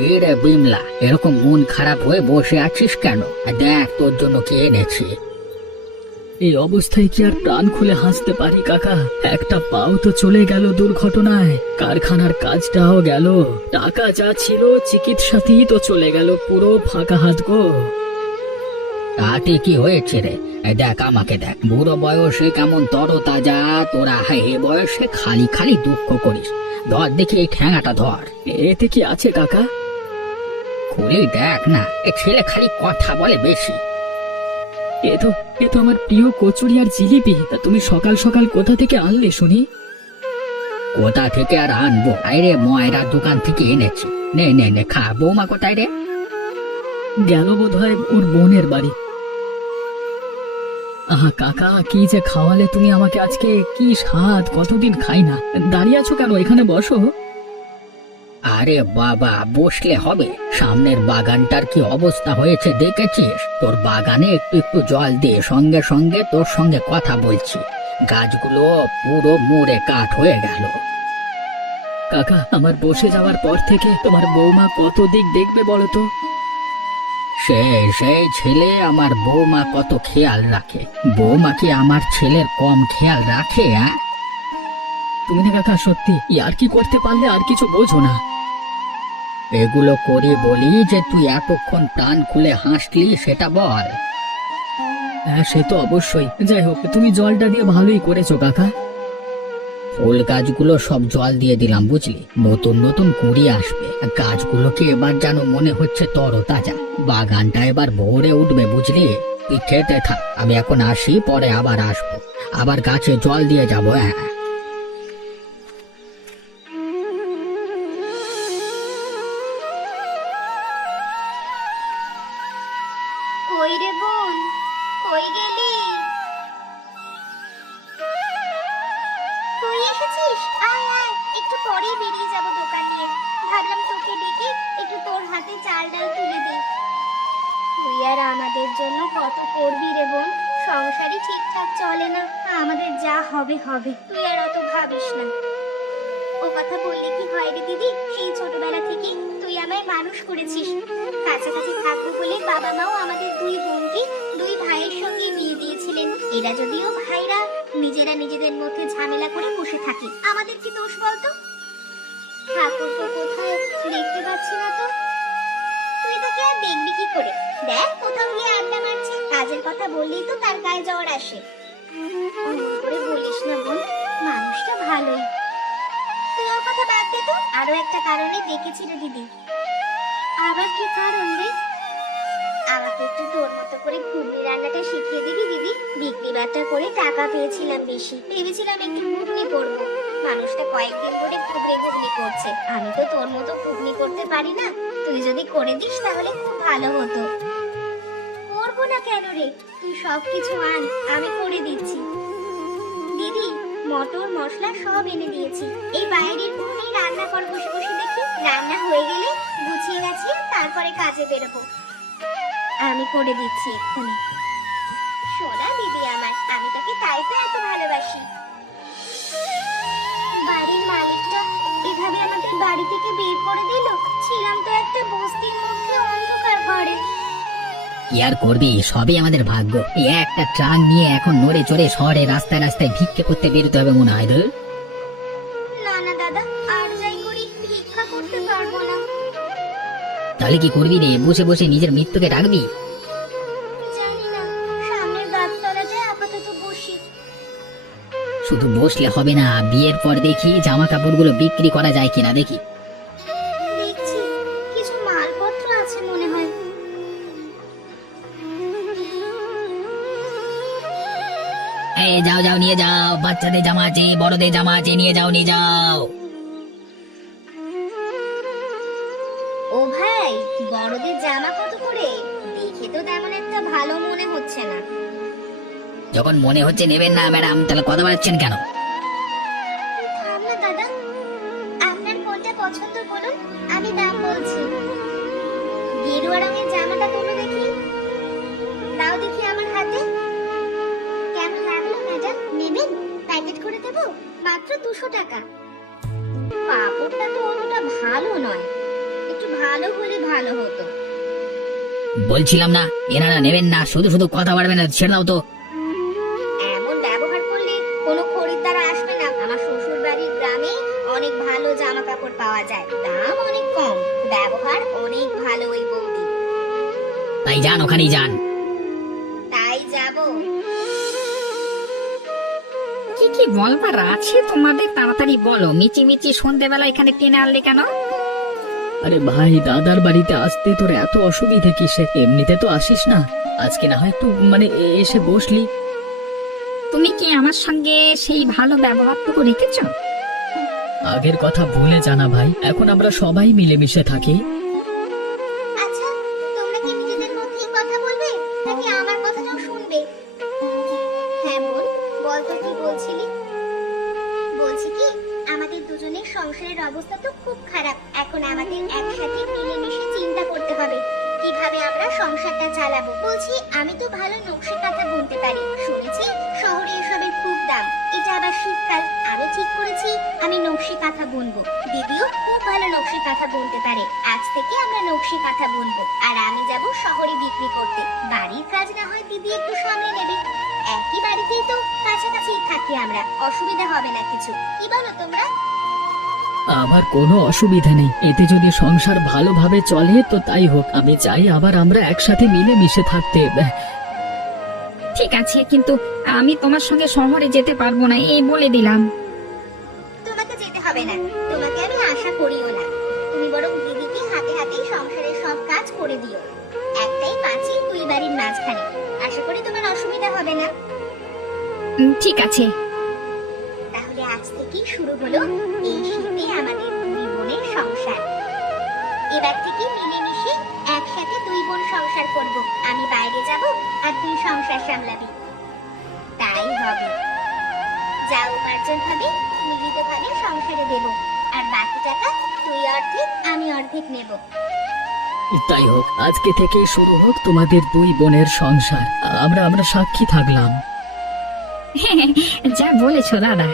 কি রে বিমলা, এরকম মন খারাপ হয়ে বসে আছিস কেন? দেখ তোর জন্য কি এনেছি। এই অবস্থায় কি আর প্রাণ খুলে হাসতে পারি কাকা? একটা পাও তো চলে গেল দুর্ঘটনায়, কারখানার কাজটাও গেল, টাকা যা ছিল চিকিৎসাতেই তো চলে গেল, পুরো ফাঁকা হাত গো। তাতে কি হয়েছে রে? দেখ আমাকে দেখ, বুড়ো বয়সে কেমন তরতাজা, তোরা এ বয়সে খালি খালি দুঃখ করিস। ধর দেখি এই ঠ্যাঙাটা ধর। এতে কি আছে কাকা? খুলে দেখ না, এ ছেলে খালি কথা বলে বেশি। এ তো আমার প্রিয় কচুরি আর জিলিপি। তা তুমি সকাল সকাল কোথা থেকে আনলে শুনি? কোথা থেকে আর আনবো, আরে ময়রার দোকান থেকে এনেছি। নে নে নে খা। বৌমা কোথায় রে? গেল বোধহয় ওর বোনের বাড়ি। আহা কাকা, কি যে খাওয়ালে তুমি আমাকে আজকে, কি স্বাদ, কতদিন খাই না। দাঁড়িয়ে আছো কেন? এখানে বসো। আরে বাবা, বসলে হবে? সামনের বাগানটার কি অবস্থা হয়েছে দেখেছিস? তোর বাগানে একটু একটু জল দে, সঙ্গে সঙ্গে তোর সঙ্গে কথা বলছি। গাছগুলো পুরো মরে কাঠ হয়ে গেল। কাকা, আমার বসে যাওয়ার পর থেকে তোমার বৌমা কত দিক দেখবে বলো তো? সেই ছেলে আমার বৌমা কত খেয়াল রাখে। বৌমা কি আমার ছেলের কম খেয়াল রাখে? তুমি না কাকা, সত্যি আর কি করতে পারলে আর কিছু বোঝো না। এগুলো করি বলি যে তুই এতক্ষণ প্রাণ খুলে হাসলি, সেটা বল। হ্যাঁ, সে তো অবশ্যই। যাই হোক, তুমি জলটা দিয়ে ভালোই করেছো কাকা। ফুল গাছগুলো সব জল দিয়ে দিলাম বুঝলি, নতুন নতুন কুড়ি আসবে। গাছগুলোকে এবার যেন মনে হচ্ছে তরতাজা। বাগানটা এবার ভরে উঠবে বুঝলি। তুই খেতে থাক, আমি এখন আসি, পরে আবার আসবো। আবার গাছে জল দিয়ে যাবো। হ্যাঁ, কই রে বোন, কই গেলি? তুই এসেছিস? আয় আয়, একটু পরেই বেরিয়ে যাব দোকান নিয়ে। ভাবলাম তোকে ডেকে একটু তোর হাতে চাল ডাল তুলে দিই। তুই আর আমাদের জন্য কত করবি রে বোন। সংসারই ঠিকঠাক চলে না, আমাদের যা হবে হবে, তুই আর অত ভাবিস না। ও কথা বললে কি হয় রে দিদি? সেই ছোটবেলা থেকে তুই আমায় মানুষ করেছিস। কাছাকাছি থাকবো বলে বাবা মাও আমাদের দুই বোনকে দুই ভাইয়ের সঙ্গে বিয়ে দিয়েছিলেন। এরা যদিও ভাইরা নিজেরা নিজেদের মধ্যে ঝামেলা করে বসে থাকে, আমাদের কি দোষ বলতো? ঠাকুর তো কোথায় দেখতে পাচ্ছি না তো। তুই তাকে আর দেখবি কি করে? দেখ কোথাও গিয়ে আড্ডা মারছে। কাজের কথা বললেই তো তার গায়ে জ্বর আসে। অমন করে বলিস না বোন, মানুষটা ভালোই। তুই ওর কথা বাদ দে তো। আরো একটা কারণে ডেকেছিল দিদি। আবার কি কারণ রে? আমাকে একটু তোর মতো করে ঘুগনি রান্নাটা শিখিয়ে দিবি দিদি? বিক্রি বাট্টা করে টাকা পেয়েছিলাম বেশি, ভেবেছিলাম একটু ঘুগনি করব। মানুষটা কয়েকদিন ধরে ঘুগনি করছে, আমি তো তোর মতো ঘুগনি করতে পারি না। তুই যদি করে দিস তাহলে খুব ভালো হতো। করবো না কেন রে? তুই সবকিছু আন, আমি করে দিচ্ছি। দিদি, মটর মশলা সব এনে দিয়েছি। এই বাইরের উনুনেই রান্না কর বসে বসে দেখি। রান্না হয়ে গেলে গুছিয়ে গাছিয়ে তারপরে কাজে বেরোবো। আমি করে দিচ্ছি এক্ষুনি। সোনা দিদি আমার, আমি তাকে তাই তো এত ভালোবাসি। বাড়ির মালিকটা এভাবে আমাদের বাড়ি থেকে বের করে দিল। ছিলাম তো একটা বস্তির মধ্যে অন্ধকার ঘরে। কি আর করবি, সবই আমাদের ভাগ্য। এই একটা ট্রাক নিয়ে এখন নড়ে চড়ে শহরে রাস্তায় রাস্তায় ভিক্ষে করতে বেরোতে হবে মনে হয়। ধর, না না দাদা, আর যাই করি ভিক্ষা করতে পারবো না। তাহলে কি করবি রে? বসে বসে নিজের মৃত্যুকে ডাকবি? জানি না, সামনের গাছতলাটায় আপাতত বসি। শুধু বসলে হবে না, বিয়ের পর দেখি জামা কাপড়গুলো বিক্রি করা যায় কিনা দেখি। দেখছি কিছু মালপত্র আছে মনে হয়। এই যাও যাও, নিয়ে যাও। বাচ্চাদের জামা আছে, বড়দের জামা আছে, নিয়ে যাও নিয়ে যাও। ও ভাই, বড়দের জামা কত করে? দেখে তো তেমন একটা ভালো মনে হচ্ছে না। যখন মনে হচ্ছে নেবেন না ম্যাডাম, তাহলে কথা বাড়াচ্ছেন কেন? থাম না দাদা, আপনার কোনটা পছন্দ বলুন, আমি দাম বলছি। গেরুয়া রঙের জামাটা তুলো দেখি। দাও দেখি আমার হাতে। কেমন লাগলো ম্যাডাম? নেবেন? প্যাকেট করে দেবো? মাত্র 200 টাকা। কাপড়টা তো অতটা ভালো নয়, একটু ভালো হলে ভালো হতো। বলছিলাম না এনারা নেবেন না, শুধু শুধু কথা বাড়বে না, ছেড়ে দাও তো। এমন ব্যবহার করলে কোনো খরিদ্দার আসবে না। আমার শ্বশুর বাড়ির গ্রামে অনেক ভালো জামা কাপড় পাওয়া যায়, দাম অনেক কম, ব্যবহার অনেক ভালো ওই বৌদি। তাই যান, ওখানেই যান। তাই যাবো। কি কি বলবার আছে তোমাদের, তাড়াতাড়ি বলো। মিচি মিচি সন্ধেবেলা এখানে টেনে আনলে কেন? আরে ভাই, দাদার বাড়িতে আসতে তোর এত অসুবিধে কিসে? এমনিতে তো আসিস না, আজকে না হয় একটু এসে বসলি। তুমি কি আমার সঙ্গে সেই ভালো ব্যবহারটুকু রেখেছো? আগের কথা ভুলে জানা ভাই, এখন আমরা সবাই মিলেমিশে থাকি। আচ্ছা, তোমরা কি নিজেদের মধ্যেই কথা বলবে নাকি আমার কথাটাও শুনবে? হ্যাঁ বোন, বল তো কি বলছিলি? বলছি কি, আমাদের দুজনের সংসারের অবস্থা তো খুব খারাপ। এখন আমাদের একসাথে মিলেমিশে চিন্তা করতে হবে কিভাবে আমরা সংসারটা চালাবো। বলছি, আমি তো ভালো নকশি কাঁথা বুনতে পারি, শুনেছি শহরে এসবের খুব দাম। এটা আবার শীতকাল, আমি ঠিক করেছি আমি নকশি কাঁথা বুনবো। দিদিও খুব ভালো নকশি কাঁথা বুনতে পারে। আজ থেকে আমরা নকশি কাঁথা বুনবো, আর আমি যাব শহরে বিক্রি করতে। বাড়ির কাজ না হয় দিদি একটু সামলে নেবে। একই বাড়িতেই তো, কাছাকাছি থাকি আমরা, অসুবিধা হবে না কিছু। কি বলো তোমরা? আমার কোনো অসুবিধা নেই, এতে যদি সংসার ভালোভাবে চলে তো তাই হোক। আমি চাই আবার আমরা একসাথে মিলেমিশে থাকতে। ঠিক আছে, কিন্তু আমি তোমার সঙ্গে শহরে যেতে পারবো না, এই বলে দিলাম। তোমাকে যেতে হবে না, তোমাকে আমি আশা করিও না। তুমি বরং দিদিকে হাতে হাতে সংসারের সব কাজ করে দিও। একটাই পাঁচিল দুই বাড়ির মাঝখানে, আশা করি তোমার অসুবিধা হবে না। ঠিক আছে। তাহলে আজ থেকেই শুরু হলো এই শীতে আমাদের দুই বোনের সংসার। এবার থেকে মিলেমিশে একসাথে দুই বোন সংসার করব। আমি বাইরে যাব আর তুই সংসার সামলাবি। তাই হবে। যা উপার্জন হবে মিলিতভাবে সংসারে দেব, আর বাকি টাকা তুই অর্ধেক আমি অর্ধেক নেব। তাই হোক, আজকে থেকেই শুরু হোক তোমাদের দুই বোনের সংসার। আমরা সাক্ষী থাকলাম। যা বলেছো দাদা।